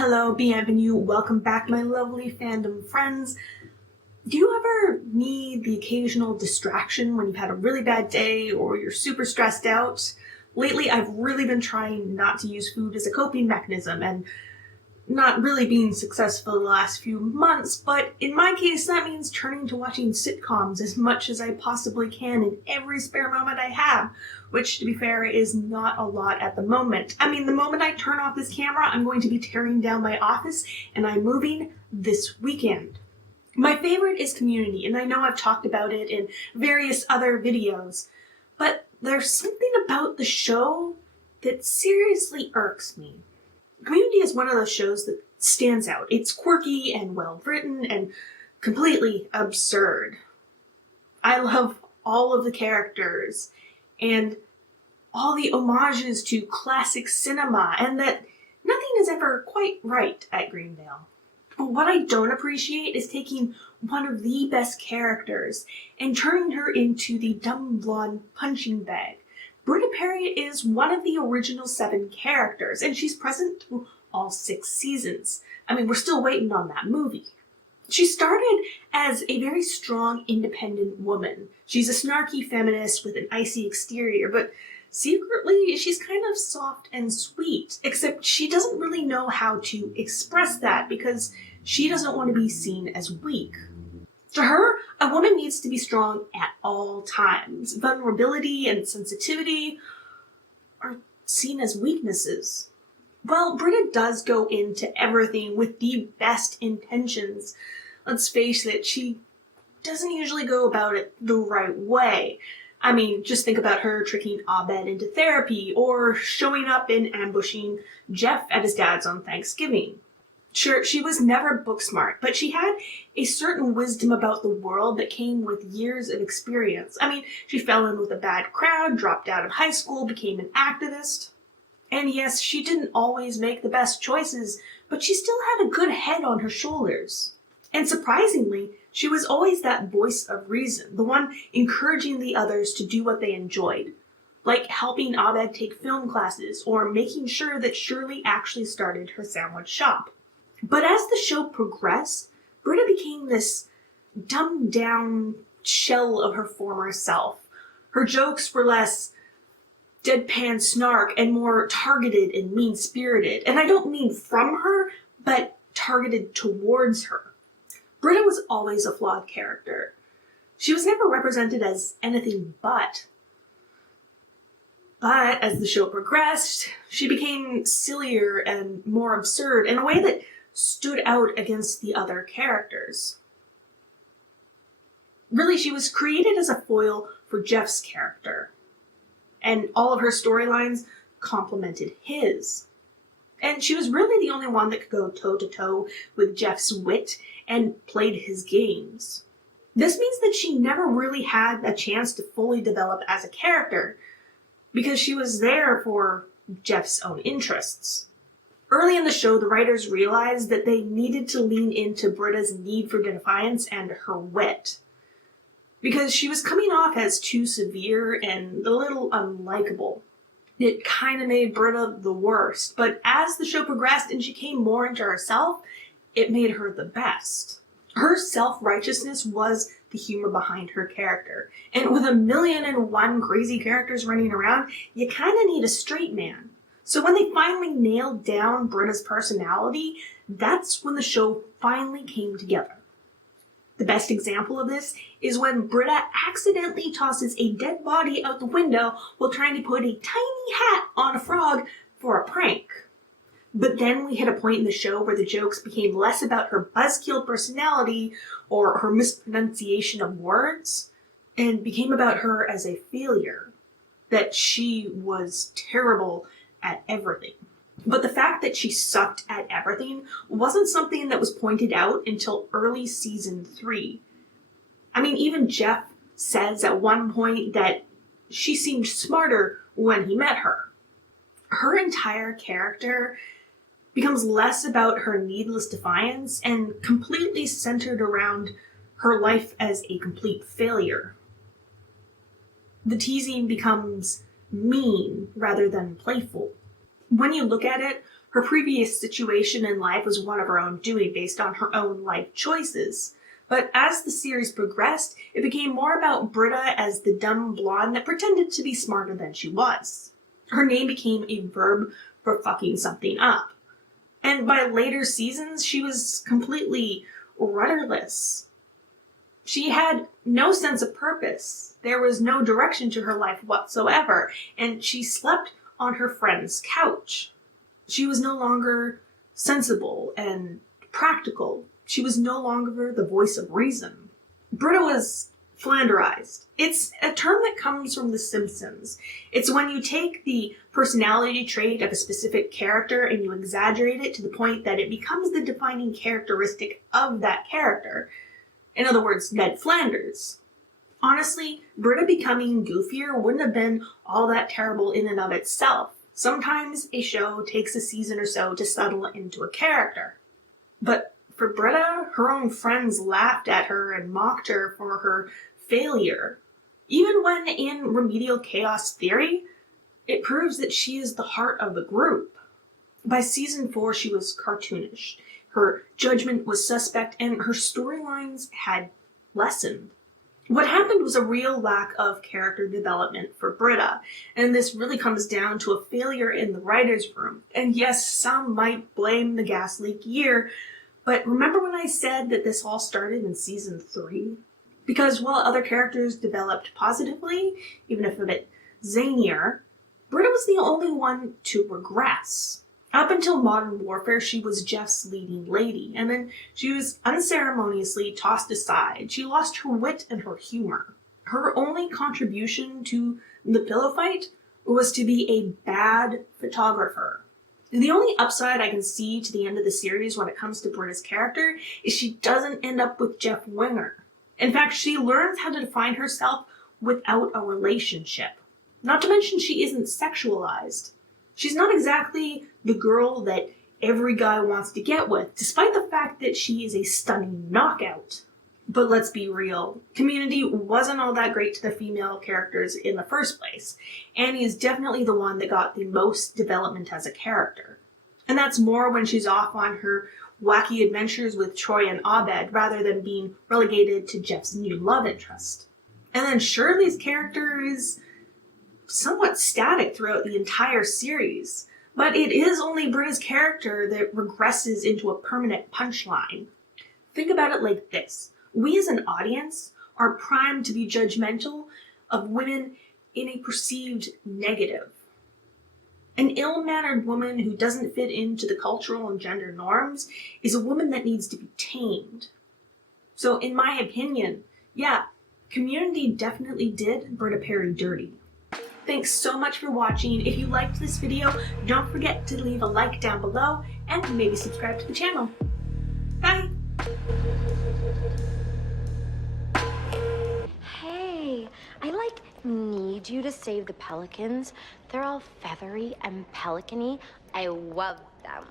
Hello, bienvenue, welcome back my lovely fandom friends. Do you ever need the occasional distraction when you've had a really bad day or you're super stressed out? Lately, I've really been trying not to use food as a coping mechanism and not really being successful the last few months, but in my case, that means turning to watching sitcoms as much as I possibly can in every spare moment I have, which, to be fair, is not a lot at the moment. The moment I turn off this camera, I'm going to be tearing down my office, and I'm moving this weekend. My favorite is Community, and I know I've talked about it in various other videos, but there's something about the show that seriously irks me. Community is one of those shows that stands out. It's quirky and well written and completely absurd. I love all of the characters and all the homages to classic cinema, and that nothing is ever quite right at Greendale. But what I don't appreciate is taking one of the best characters and turning her into the dumb blonde punching bag. Britta Britta is one of the original 7 characters, and she's present through all 6 seasons. We're still waiting on that movie. She started as a very strong, independent woman. She's a snarky feminist with an icy exterior, but secretly, she's kind of soft and sweet, except she doesn't really know how to express that because she doesn't want to be seen as weak. To her, a woman needs to be strong at all times. Vulnerability and sensitivity are seen as weaknesses. Well, Britta does go into everything with the best intentions. Let's face it, she doesn't usually go about it the right way. Just think about her tricking Abed into therapy or showing up and ambushing Jeff at his dad's on Thanksgiving. Sure, she was never book smart, but she had a certain wisdom about the world that came with years of experience. She fell in with a bad crowd, dropped out of high school, became an activist. And yes, she didn't always make the best choices, but she still had a good head on her shoulders. And surprisingly, she was always that voice of reason, the one encouraging the others to do what they enjoyed, like helping Abed take film classes or making sure that Shirley actually started her sandwich shop. But as the show progressed, Britta became this dumbed-down shell of her former self. Her jokes were less deadpan snark and more targeted and mean-spirited. And I don't mean from her, but targeted towards her. Britta was always a flawed character. She was never represented as anything but. But as the show progressed, she became sillier and more absurd in a way that stood out against the other characters. Really, she was created as a foil for Jeff's character, and all of her storylines complemented his. And she was really the only one that could go toe-to-toe with Jeff's wit and played his games. This means that she never really had a chance to fully develop as a character, because she was there for Jeff's own interests. Early in the show, the writers realized that they needed to lean into Britta's need for defiance and her wit, because she was coming off as too severe and a little unlikable. It kind of made Britta the worst, but as the show progressed and she came more into herself, it made her the best. Her self-righteousness was the humor behind her character, and with 1,000,001 crazy characters running around, you kind of need a straight man. So when they finally nailed down Britta's personality, that's when the show finally came together. The best example of this is when Britta accidentally tosses a dead body out the window while trying to put a tiny hat on a frog for a prank. But then we hit a point in the show where the jokes became less about her buzzkill personality or her mispronunciation of words, and became about her as a failure, that she was terrible at everything. But the fact that she sucked at everything wasn't something that was pointed out until early season 3. Even Jeff says at one point that she seemed smarter when he met her. Her entire character becomes less about her needless defiance and completely centered around her life as a complete failure. The teasing becomes mean rather than playful. When you look at it, Her previous situation in life was one of her own doing based on her own life choices. But as the series progressed, it became more about Britta as the dumb blonde that pretended to be smarter than she was. Her name became a verb for fucking something up. And by later seasons, she was completely rudderless. She had no sense of purpose. There was no direction to her life whatsoever, and she slept on her friend's couch. She was no longer sensible and practical. She was no longer the voice of reason. Britta was flanderized. It's a term that comes from The Simpsons. It's when you take the personality trait of a specific character and you exaggerate it to the point that it becomes the defining characteristic of that character. In other words, Ned Flanders. Honestly, Britta becoming goofier wouldn't have been all that terrible in and of itself. Sometimes a show takes a season or so to settle into a character. But for Britta, her own friends laughed at her and mocked her for her failure. Even when in Remedial Chaos Theory, it proves that she is the heart of the group. By season 4, she was cartoonish. Her judgment was suspect and her storylines had lessened. What happened was a real lack of character development for Britta, and this really comes down to a failure in the writer's room. And yes, some might blame the gas leak year, but remember when I said that this all started in season 3? Because while other characters developed positively, even if a bit zanier, Britta was the only one to regress. Up until Modern Warfare, she was Jeff's leading lady, and then she was unceremoniously tossed aside. She lost her wit and her humor. Her only contribution to the pillow fight was to be a bad photographer. The only upside I can see to the end of the series when it comes to Britta's character is she doesn't end up with Jeff Winger. In fact, she learns how to define herself without a relationship. Not to mention she isn't sexualized. She's not exactly the girl that every guy wants to get with, despite the fact that she is a stunning knockout. But let's be real, Community wasn't all that great to the female characters in the first place. Annie is definitely the one that got the most development as a character. And that's more when she's off on her wacky adventures with Troy and Abed, rather than being relegated to Jeff's new love interest. And then Shirley's character is somewhat static throughout the entire series, but it is only Britta's character that regresses into a permanent punchline. Think about it like this. We as an audience are primed to be judgmental of women in a perceived negative. An ill-mannered woman who doesn't fit into the cultural and gender norms is a woman that needs to be tamed. So in my opinion, yeah, Community definitely did Britta Perry dirty. Thanks so much for watching. If you liked this video, don't forget to leave a like down below and maybe subscribe to the channel. Bye! Hey, I need you to save the pelicans. They're all feathery and pelican-y. I love them.